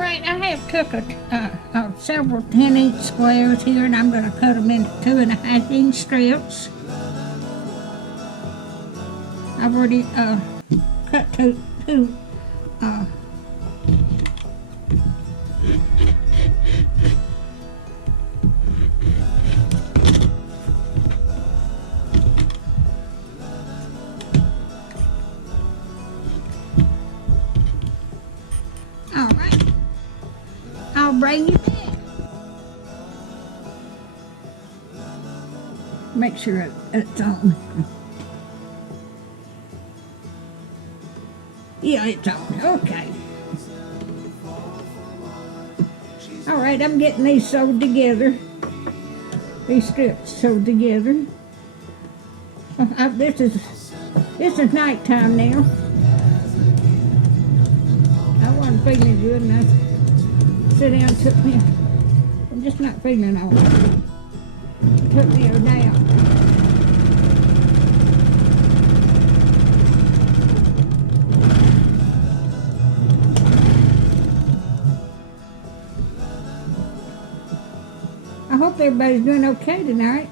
Alright, I have took several 10-inch squares here, and I'm going to cut them into 2.5-inch strips. I've already cut two Alright, I'll bring you back. Make sure it's on. Yeah, it's on. Okay. Alright, I'm getting these sewed together. These strips sewed together. This is nighttime now. I wasn't feeling good, and I sit down and took me. I'm just not feeling all right. Took me a nap. I hope everybody's doing okay tonight.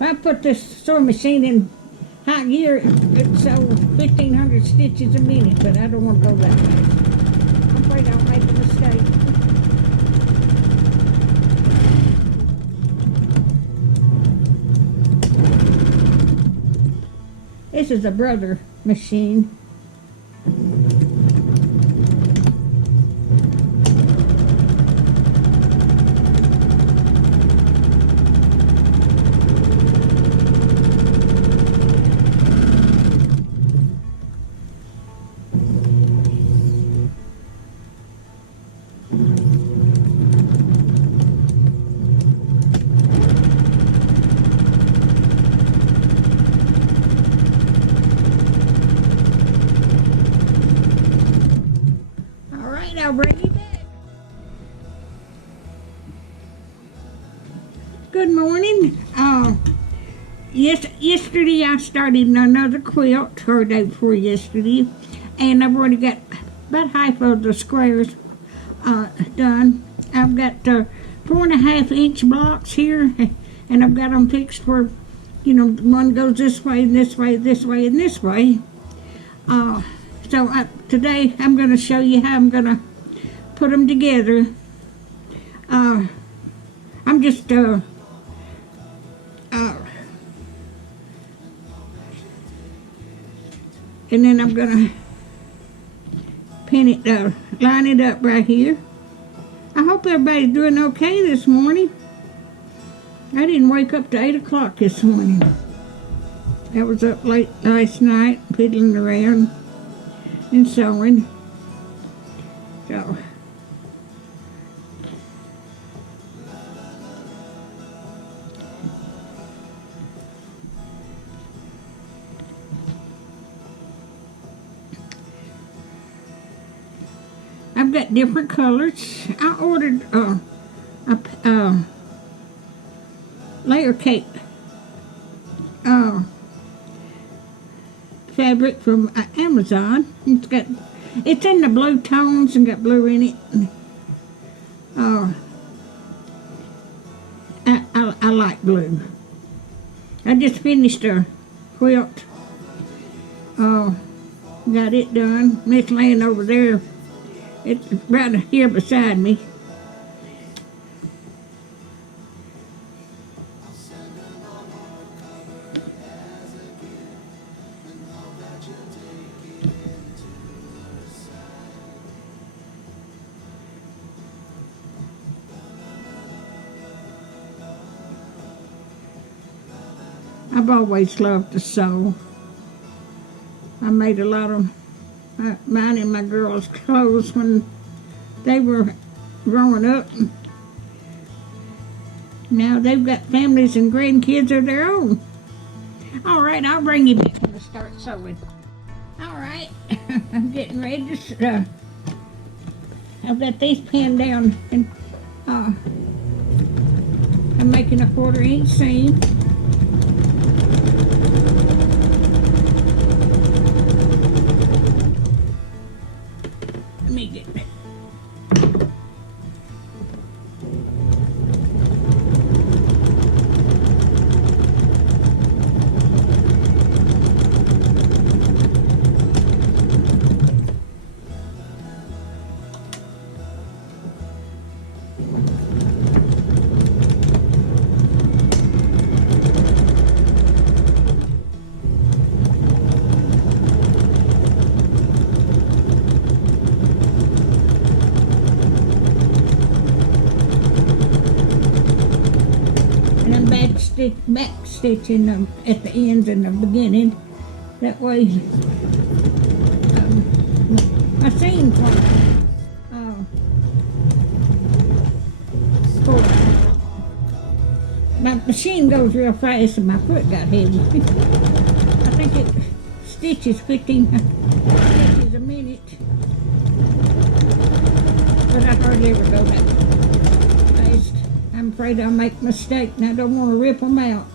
If I put this sewing machine in high gear, it'd sew 1,500 stitches a minute, but I don't want to go that fast. I'm afraid I'll make a mistake. This is a brother machine. I'll bring you back. Good morning. Yesterday I started another quilt, or day before yesterday, and I've already got about half of the squares done. I've got 4.5-inch blocks here, and I've got them fixed where, one goes this way and this way, this way and this way. So today I'm going to show you how I'm going to put them together. I'm just and then I'm going to pin it, line it up right here. I hope everybody's doing okay this morning. I didn't wake up to 8 o'clock this morning. I was up late last night, fiddling around and sewing. So I've got different colors. I ordered a layer cake fabric from Amazon. It's in the blue tones and got blue in it. I like blue. I just finished a quilt. Got it done. It's laying over there. It's right here beside me. I've always loved to sew. I made a lot of mine and my girls' clothes when they were growing up. Now they've got families and grandkids of their own. All right, I'll bring you back when I start sewing. All right, I'm getting ready to. I've got these pinned down, and I'm making a 1/4 inch seam. Let me get. Back stitching them at the ends and the beginning. That way, my seams my machine goes real fast and my foot got heavy. I think it stitches 15 stitches a minute, but I hardly ever go that fast. I'm afraid I'll make a mistake and I don't want to rip them out.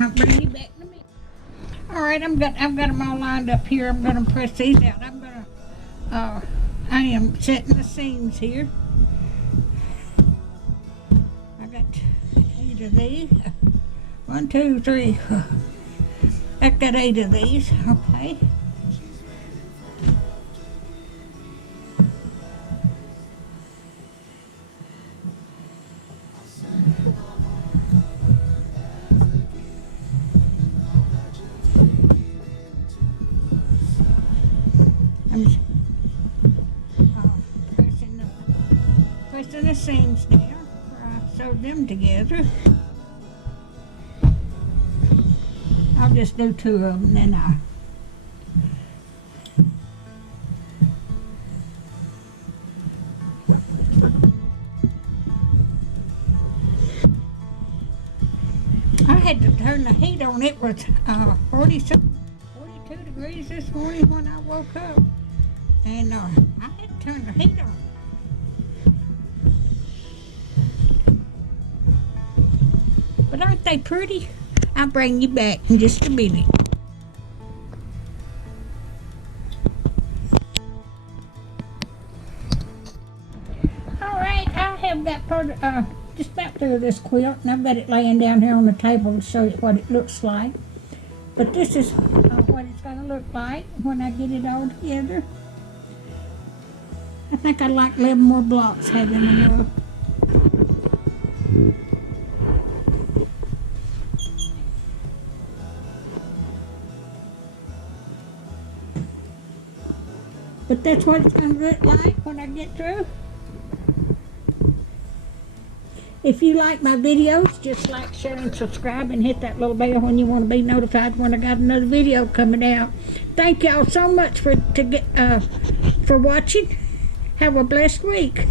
I'll bring you back in a minute. All right, I've got them all lined up here. I'm gonna press these out. I am setting the seams here. I got 8 of these. 1, 2, 3. I've got 8 of these. Okay. I'm just, pressing the seams down where I sewed them together. I'll just do 2 of them, then I had to turn the heat on. It was 42 degrees this morning when I woke up, and I had to turn the heat on. But aren't they pretty? I'll bring you back in just a minute. Alright, I have got part of, just about through with this quilt, and I've got it laying down here on the table to show you what it looks like. But this is what it's going to look like when I get it all together. I think I'd like 11 more blocks having enough. But that's what it's going to look like when I get through. If you like my videos, just like, share, and subscribe, and hit that little bell when you want to be notified when I got another video coming out. Thank y'all so much for watching. Have a blessed week.